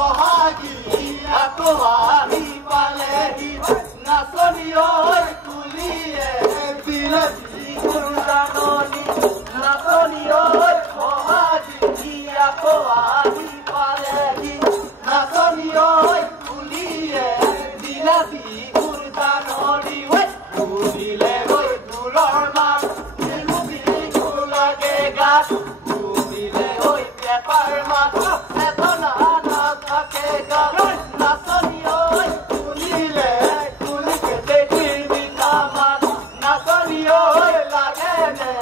বহাগী আকৌ আহি পালেহি নাচনী ঐ তুলিয়ে বিলতি গুৰুদাননী নাচনী ঐ বহাগী আকৌ আহি পালেহি নাচনী ঐ তুলিয়ে বিলতি গুৰুদাননী তুলিলে গৈ ঢোলৰ মাত বিহু বিহু লাগে গাত তুলিলে গৈ পেপাৰ মাত চেতনা নাথাকে গাত নাচনী ঐ তুলিলে তুলি কেতেকীৰ বিনা মাত নাচনী ঐ লাগে নে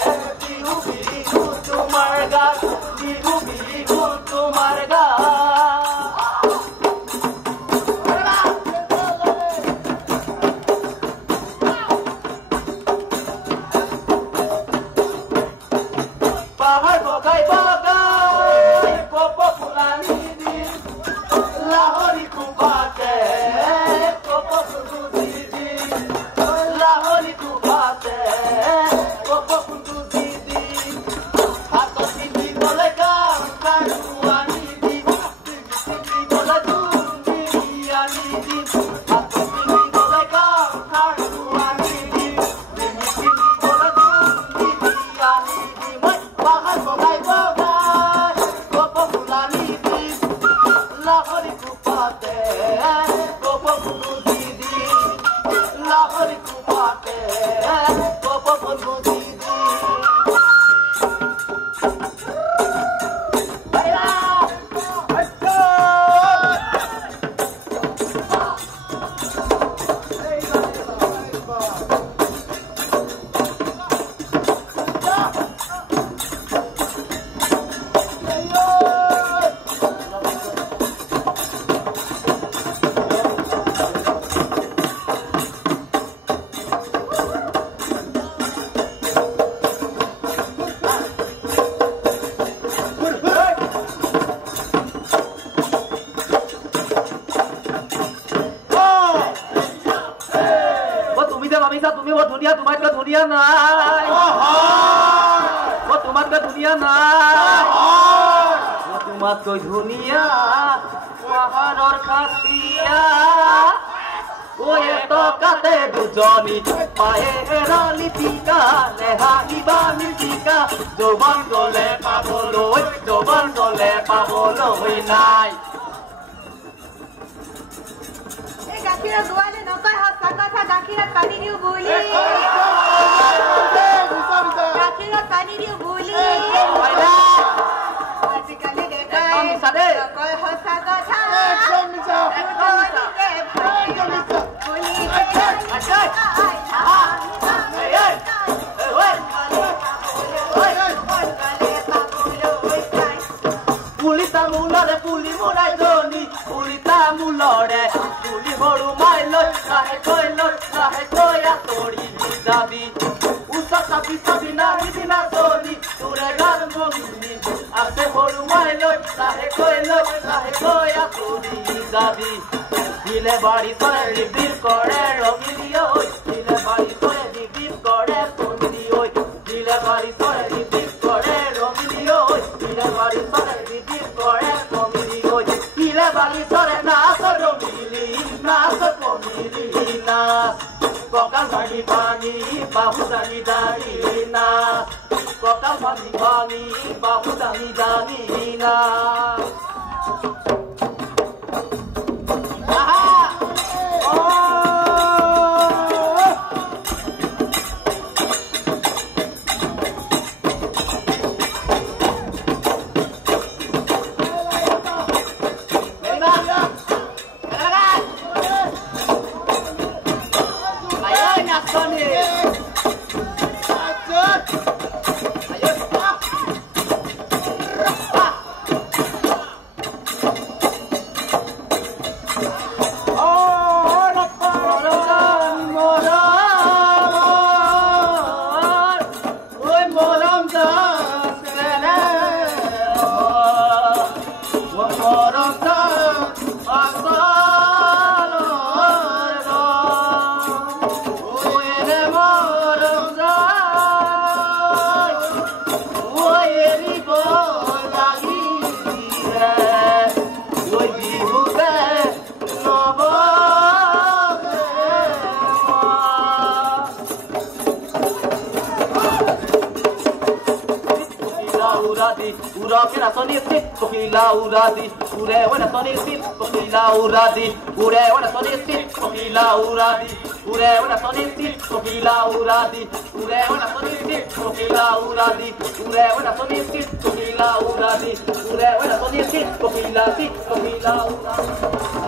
বিহু বিহু তোমাৰ গাত বিহু বিহু তোমাৰ গাত Bahar bogai bogai, popo fulani di, lahori kubate, popo fulani di, lahori kubate, popo fulani di, hato sindi boleh kau karuani di, sindi boleh tunggu diani di, hato sindi boleh kau karuani di, sindi boleh tunggu diani di. Bahar bogai bogai, popo fulani di, lahori kupate, popo fulani di, lahori kupate, popo fulani di. তুমি বৰ ধুনীয়া তোমাতকৈ ধুনীয়া নাই তোমাতকৈ ধুনীয়া নাই তোমাতকৈ ধুনীয়া পাহাৰৰ খাচিয়া ঐ টকাতে দুজনী পায়ে এৰালি টিকা নেহাহিবা নিটিকা যৌৱন গলে পাবলৈ নাই গাখীৰত গোৱালে নকয় সঁচা কথা গাখীৰত পানী দিওঁ বুলি গাখীৰত পানী দিওঁ বুলি আজিকালি দেখাই নকয় সঁচা কথা পুলি তামোলৰে পুলি মৰাই জনী পুলি তামোলৰে পুলি সৰু মাই লৈ লাহেকৈ আঁতৰি যাবি ওচৰ চাপি চাবি নাহিবি নাচনি তোৰে গান মহিনী আছে সৰু মাই লৈ লাহেকৈ আঁতৰি যাবি দিলে বাৰী চৰে ৰিবিৰ কৰে ৰঙিলি ঐ দিলে বাৰী চৰে ৰিবিৰ কৰে পন্দি ঐ দিলে বাৰী চৰে ৰিবিৰ কৰে ৰঙিলি ঐ দিলে বাৰী চৰে ৰিবিৰ কৰে পন্দি ঐ দিলে বাৰী চৰে নাচ ৰঙিলি নাচ পন্দি নাচ কঁকাল ভাঙি ভাঙি বাহু দাঙি দাঙি নাচ কঁকাল ভাঙি ভাঙি বাহু দাঙি দাঙি নাচ ura que na soni sit kokila uradi ure wana soni sit kokila uradi ure wana soni sit kokila uradi ure wana soni sit kokila uradi ure wana soni sit kokila uradi ure wana soni sit kokila uradi ure wana soni sit kokila uradi